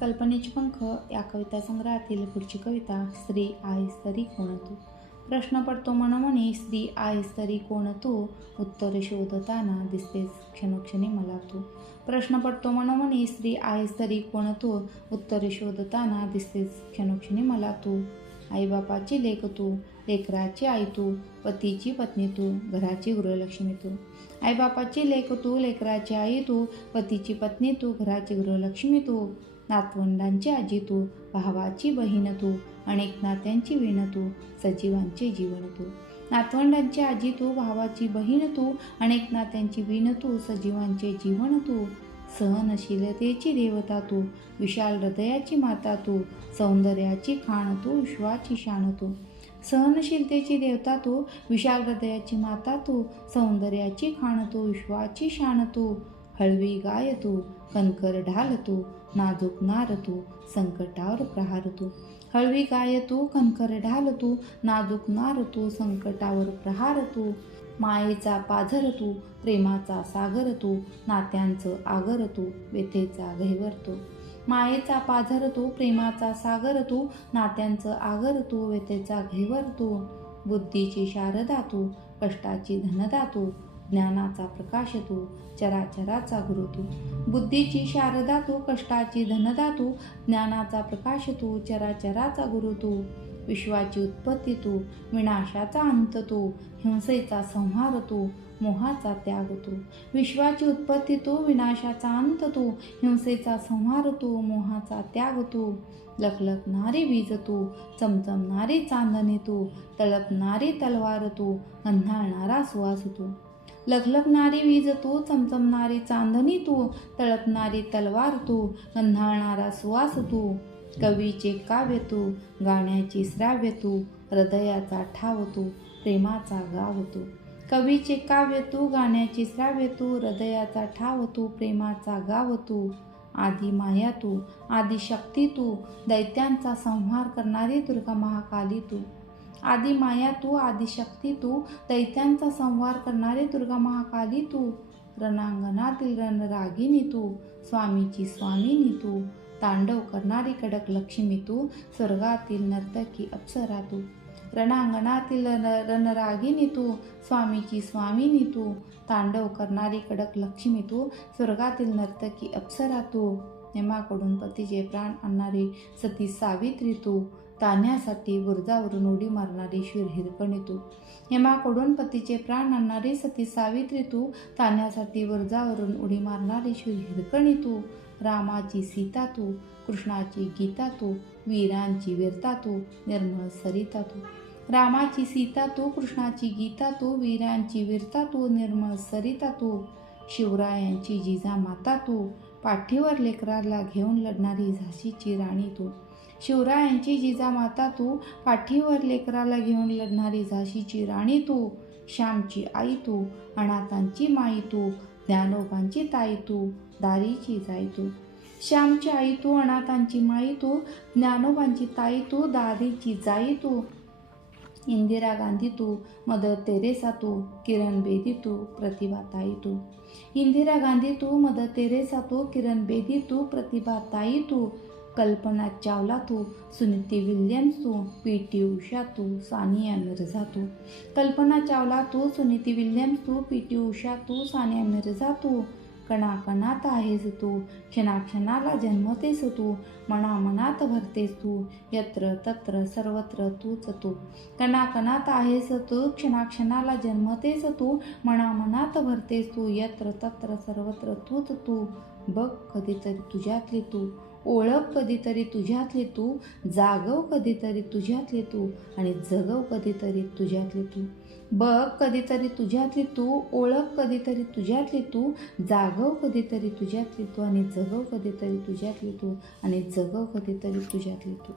कल्पनेचे पंख या कविता संग्रहातील पुढची कविता स्त्री आहेस तरी कोण तू? प्रश्न पडतो मनमनी स्त्री आहेस तरी कोण तू? उत्तर शोधताना दिसतेस क्षणोक्षणी मला तू. प्रश्न पडतो मनमनी स्त्री आहेस तरी कोण तू? उत्तर शोधताना दिसतेस क्षणोक्षणी मला तू. आईबापाची लेख तू लेकराची आई तू पतीची पत्नी तू घराची गृहलक्ष्मी तू. आईबापाची लेख तू लेकराची आई तू पतीची पत्नी तू घराची गृहलक्ष्मी तू. नातवंडांची आजी तू भावाची बहीण तू अनेक नात्यांची विण तू सजीवांचे जीवन तू. नातवंडांची आजी तू भावाची बहीण तू अनेक नात्यांची विण तू सजीवांचे जीवन तू. सहनशीलतेची देवता तू विशाल हृदयाची माता तू सौंदर्याची खाण तू विश्वाची शान तू. सहनशीलतेची देवता तू विशाल हृदयाची माता तू सौंदर्याची खाण तू विश्वाची शान तू. हळवी गाय तू कणकर ढाल तू नाजूक नार तू संकटावर प्रहार तू हळवी गाय तू कणकर ढाल तू नाजूक नार तू संकटावर प्रहार तू मायेचा पाझर तू प्रेमाचा सागर तू नात्यांचं आगर तू व्यथेचा घैवर तू मायेचा पाझर तू प्रेमाचा सागर तू नात्यांचं आगर तू व्यथेचा घैवर तू बुद्धीची शारदा तू कष्टाची धनदा तू ज्ञानाचा प्रकाश तू चराचराचा गुरु तू बुद्धीची शारदा तू कष्टाची धनदा तू ज्ञानाचा प्रकाश तू चराचराचा गुरु तू विश्वाची उत्पत्ती तू विनाशाचा अंत तू हिंसेचा संहार तू मोहाचा त्याग तू विश्वाची उत्पत्ती तू विनाशाचा अंत तू हिंसेचा संहार तू मोहाचा त्याग तू लखलखणारी वीज तू चमचमणारी चांदणी तू तळपणारी तलवार तू गंधाळणारा सुवास तू लखलखणारी वीज तू चमचमणारी चांदणी तू तळपणारी तलवार तू गंधाळणारा सुवास तू कवीचे काव्य तू गाण्याची श्राव्य तू हृदयाचा ठाव तू प्रेमाचा गाव तू. कवीचे काव्य तू गाण्याची श्राव्य तू हृदयाचा ठाव तू प्रेमाचा गाव तू आदि माया तू आदि शक्ती तू दैत्यांचा संहार करणारी दुर्गा महाकाली तू. आदि माया तू आदिशक्ती तू दैत्यांचा संहार करणारी दुर्गा महाकाली तू रणांगणातील रणरागिनी तू स्वामीची स्वामिनी तू तांडव करणारी कडक लक्ष्मी तू स्वर्गातील नर्तकी अप्सरा तू रणांगणातील रण- रणरागिनी तू स्वामीची स्वामिनी तू तांडव करणारी कडक लक्ष्मी तू स्वर्गातील नर्तकी अप्सरा तू यमाकडून पतीचे प्राण आणणारी सती सावित्री तू ताण्यासाठी बुर्जावरून उडी मारणारी शूर हिरकणी तू हेमाकडून पतीचे प्राण आणणारी सती सावित्री तू ताण्यासाठी बुर्जावरून उडी मारणारी शूर हिरकणी तू रामाची सीता तू कृष्णाची गीता तू वीरांची वीरता तू निर्मळ सरिता तू रामाची सीता तू कृष्णाची गीता तू वीरांची वीरता तू निर्मळ सरिता तू शिवरायांची जिजा माता तू पाठीवर लेकराला घेऊन लढणारी झाशीची राणी तू शिवरायांची जिजा माता तू पाठीवर लेकराला घेऊन लढणारी झाशीची राणी तू श्यामची आई तू अनाथांची माई तू ज्ञानोबांची ताई तू दारीची जाई तू. श्यामची आई तू अनाथांची माई तू ज्ञानोबांची ताई तू दारीची जाई तू. इंदिरा गांधी तू मदर तेरेसा तू किरण बेदी तू प्रतिभा ताई तू. इंदिरा गांधी तू मदर तेरेसा तू किरण बेदी तू प्रतिभा ताई तू. कल्पना चावला तू सुनीती विल्यम्स तू पी टी उषा तू सानिया मिर्झा तू. कल्पना चावला तू सुनीती विल्यम्स तू पी टी उषा तू सानिया मिर्झा तू. कणाकणात आहेस तू क्षणाक्षणाला जन्मतेस तू मनामनात भरतेस तू यत्र तत्र सर्वत्र तूच तू. कणाकणात आहेस तू क्षणाक्षणाला जन्मतेस तू मनामनात भरतेस तू यत्र तत्र सर्वत्र तूच तू. बघ कधीतरी तुझ्यातली तू. ओळख कधीतरी तुझ्यातले तू जागव कधीतरी तुझ्यातले तू आणि जगव कधीतरी तुझ्यातले तू. बघ कधीतरी तुझ्यातली तू ओळख कधीतरी तुझ्यातली तू जागव कधीतरी तुझ्यातली तू आणि जगव कधीतरी तुझ्यातली तू आणि जगव कधीतरी तुझ्यातली तू.